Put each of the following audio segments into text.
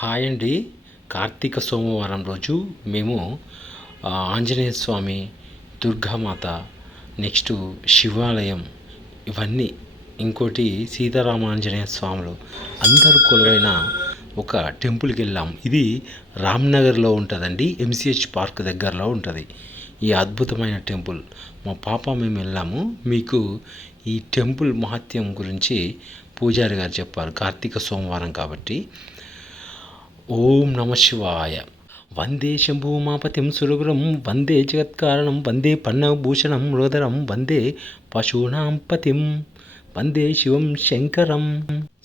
Hi అండి. కార్తీక సోమవారం రోజు మేము ఆంజనేయ స్వామి, దుర్గామాత, నెక్స్ట్ శివాలయం, ఇవన్నీ ఇంకోటి సీతారామాంజనేయ స్వాములు అందరూ కొలువైన ఒక టెంపుల్కి వెళ్ళాం. ఇది రామ్నగర్లో ఉంటుందండి. ఎంసీహెచ్ పార్క్ దగ్గరలో ఉంటుంది ఈ అద్భుతమైన టెంపుల్. మా పాప మేము వెళ్ళాము. మీకు ఈ టెంపుల్ మహత్యం గురించి పూజారి గారు చెప్పారు. కార్తీక సోమవారం కాబట్టి. ఓం నమ శివాయ. వందే శంభూమాపతిం సురగురం, వందే జగత్కారణం, వందే పన్నభూషణం మృదరం, వందే పశూనాం పతిం, వందే శివం శంకరం.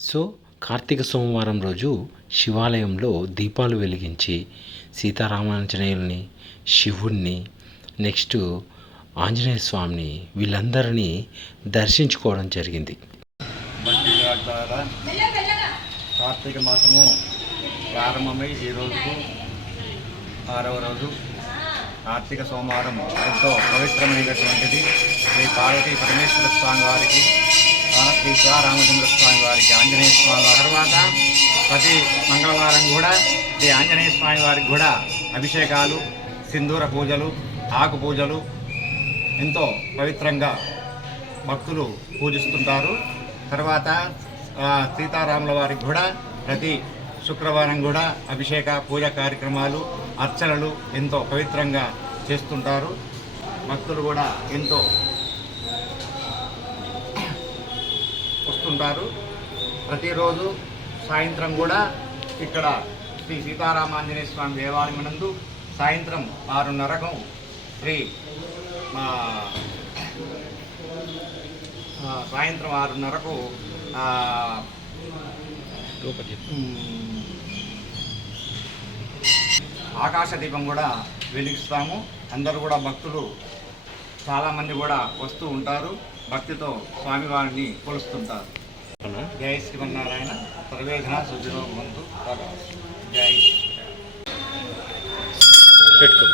సో కార్తీక సోమవారం రోజు శివాలయంలో దీపాలు వెలిగించి సీతారామాంజనేయుల్ని, శివుణ్ణి, నెక్స్ట్ ఆంజనేయ స్వామిని వీళ్ళందరినీ దర్శించుకోవడం జరిగింది. కార్తీక మాసము ప్రారంభమై ఈ రోజుకు 6వ రోజు. కార్తీక సోమవారం ఎంతో పవిత్రమైనటువంటిది. శ్రీ పార్వతీ పరమేశ్వర స్వామి వారికి, శ్రీ శివరామచంద్ర స్వామి వారికి, ఆంజనేయ స్వామి వారి తర్వాత ప్రతి మంగళవారం కూడా శ్రీ ఆంజనేయ స్వామి వారికి కూడా అభిషేకాలు, సింధూర పూజలు, ఆకు పూజలు ఎంతో పవిత్రంగా భక్తులు పూజిస్తుంటారు. తర్వాత సీతారాముల వారికి కూడా ప్రతి శుక్రవారం కూడా అభిషేక పూజా కార్యక్రమాలు, అర్చనలు ఎంతో పవిత్రంగా చేస్తుంటారు. భక్తులు కూడా ఎంతో వస్తుంటారు. ప్రతిరోజు సాయంత్రం కూడా ఇక్కడ శ్రీ సీతారామాంజనేయ స్వామి దేవాలయం నందు సాయంత్రం 6:30కు సాయంత్రం 6:30కు ఆకాశ దీపం కూడా వెలిగిస్తాము. అందరూ కూడా భక్తులు చాలామంది కూడా వస్తూ ఉంటారు. భక్తితో స్వామివారిని కొలుస్తుంటారు. జై శ్రీమన్నారాయణ. సర్వేజన సుఖినో భవంతు. జై పెట్టుకో.